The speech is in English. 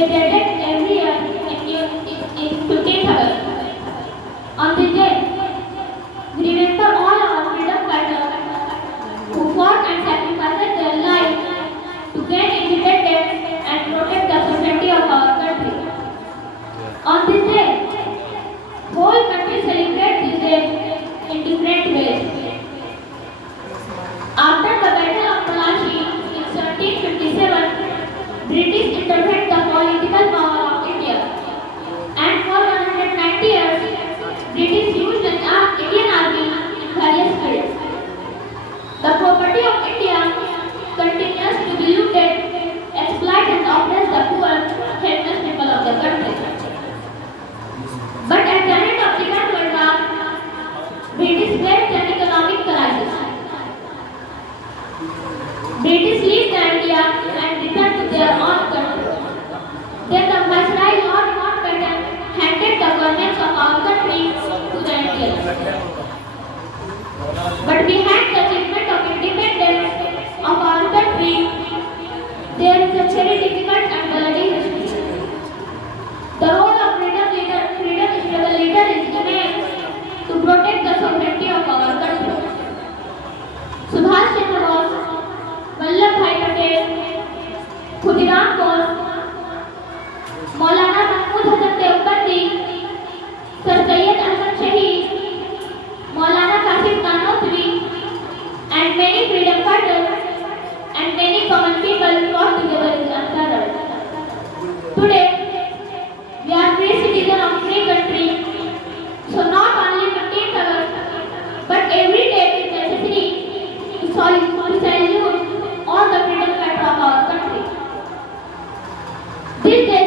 celebrated every year in 15th August. On this day, we remember all our freedom fighters who fought and sacrificed their lives to gain independence and protect the sovereignty of our country. On this day, whole country celebrates this day in different ways. After the Battle of Plassey in 1757, British intervened the political power of India, and for 190 years, British used the Indian army in various fields. The property of India continues to be looted, exploited, and oppressed the poor, helpless people of the country. But at the end of the Second World War, British faced an economic crisis. British left India and returned to their own country. Then the Viceroy Lord Mountbatten handed the governance of our country to the Indians. But behind the achievement of independence of our country, there is a very difficult and bloody history. The role of freedom struggle leader is immense to protect the sovereignty of our country. Subhash Chandra Bose, Vallabhbhai Patel, Khudiram Bose, Maulana Mahmud Hasan Deobandi, Sir Syed Ahmad Shahid, Maulana Qasim Kanotri, and many freedom fighters and many common people fought together in Ankara. Today, we are free citizens of free country, so not only 15th August, but every day is necessary to salute all the freedom fighters of our country. This day